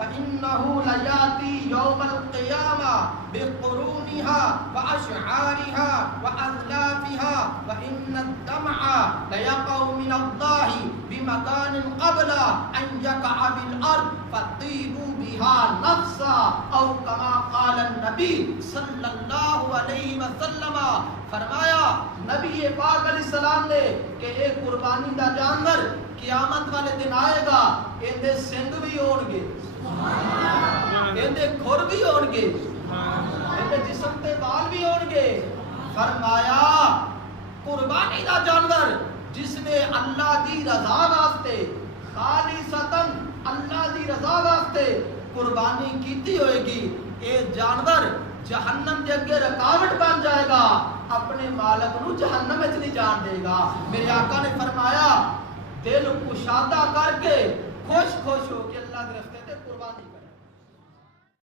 فإنه ليأتي يوم القيامة بقرونها وأشعارها وأذلافها وإن الدمع ليقع من الله بمكان قبل أن يقع بالأرض فطيبوا بها نفسا أو كما قال النبی صلی اللہ علیہ وسلم. فرمایا نبی پاک علیہ السلام نے کہ ایک قربانی دا جانور قیامت والے دن آئے گا, اندے سنگ بھی ہون گے, اندے کھر بھی ہون گے, اندے جسم تے بال بھی ہون گے. فرمایا قربانی دا جانور جس نے اللہ دی رضا واسطے خالصتاً اللہ دی رضا واسطے قربانی کیتی ہوئے گی, اے جانور جہنم دے اگے رکاوٹ بن جائے گا, اپنے مالک نو جہنم وچ نہیں جان دے گا. میرے آقا نے فرمایا دل کشادہ کر کے خوش خوش ہو کے اللہ کے راستے تے قربانی کر.